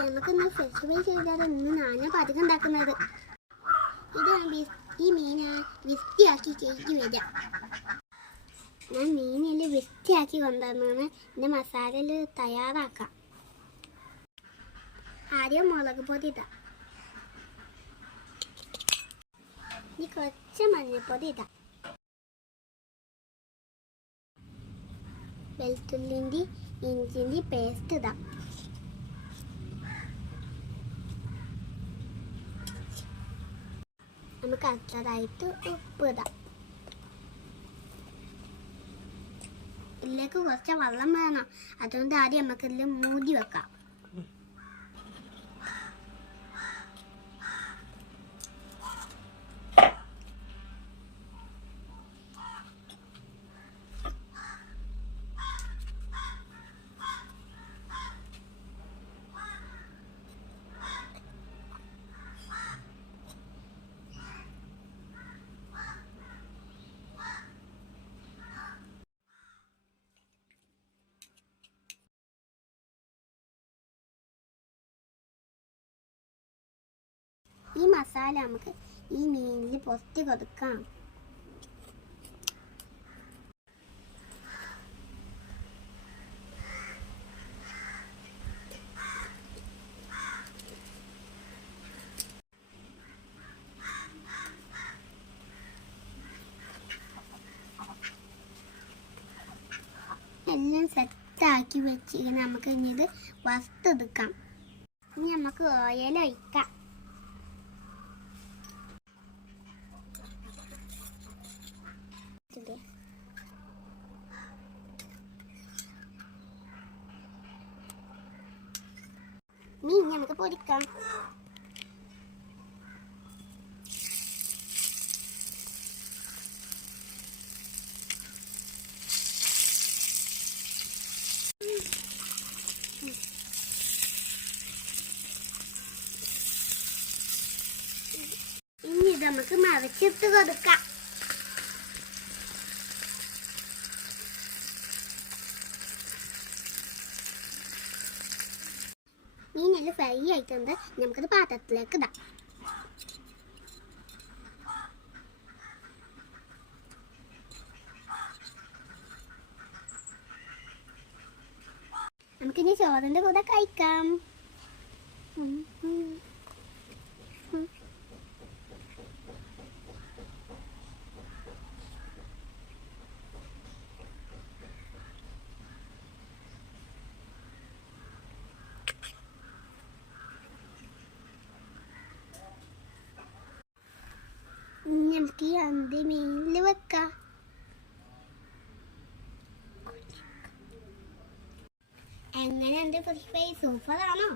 നമുക്കൊന്ന് ഫെസ്റ്റിവൽ ചെയ്താൽ ഇന്ന് നാനാ പതികം ഉണ്ടാക്കുന്നത്. ഇത് ഈ മീൻ വൃത്തിയാക്കി കേക്ക് വരാം. ഞാൻ മീനിൽ വൃത്തിയാക്കി കൊണ്ടുവന്നാണ് എൻ്റെ മസാലയിൽ തയ്യാറാക്കാം. ആദ്യം മുളക് പൊടി ഇടാം. ഇനി കുറച്ച് മഞ്ഞൾപ്പൊടി ഇടാം. വെളുത്തുള്ളിൻ്റെ ഇഞ്ചിൻ്റെ പേസ്റ്റ് ഇടാം. നമുക്ക് അടുത്തതായിട്ട് ഉപ്പ് ഇടാം. ഇതിലേക്ക് കുറച്ച് വെള്ളം വേണം. അതുകൊണ്ട് ആദ്യം നമുക്കിതിൽ മൂടി വെക്കാം. ഈ മസാല നമുക്ക് ഈ മീനിൽ പൊത്തി കൊടുക്കാം. എല്ലാം സെറ്റാക്കി വെച്ച് നമുക്ക് ഇനി ഇത് വറുത്തെടുക്കാം. ഇനി നമുക്ക് ഓയിൽ ഒഴിക്കാം. മീൻ നമുക്ക് പൊരിക്കാം. ഇനി ഇത് നമുക്ക് മറിച്ചിട്ട് കൊടുക്കാം. മീനെല്ലാം ഫ്രൈ ആയിട്ടുണ്ട്. നമുക്കത് പാത്രത്തിലേക്ക് ഇടാം. നമുക്കിനി ചോറിൻ്റെ കൂടെ കഴിക്കാം. നമുക്ക് ഈ അന്തി മീനിൽ വെക്കാം. എങ്ങനെ എൻ്റെ ഫിഷ് ഫ്രൈ സൂപ്പറാണോ?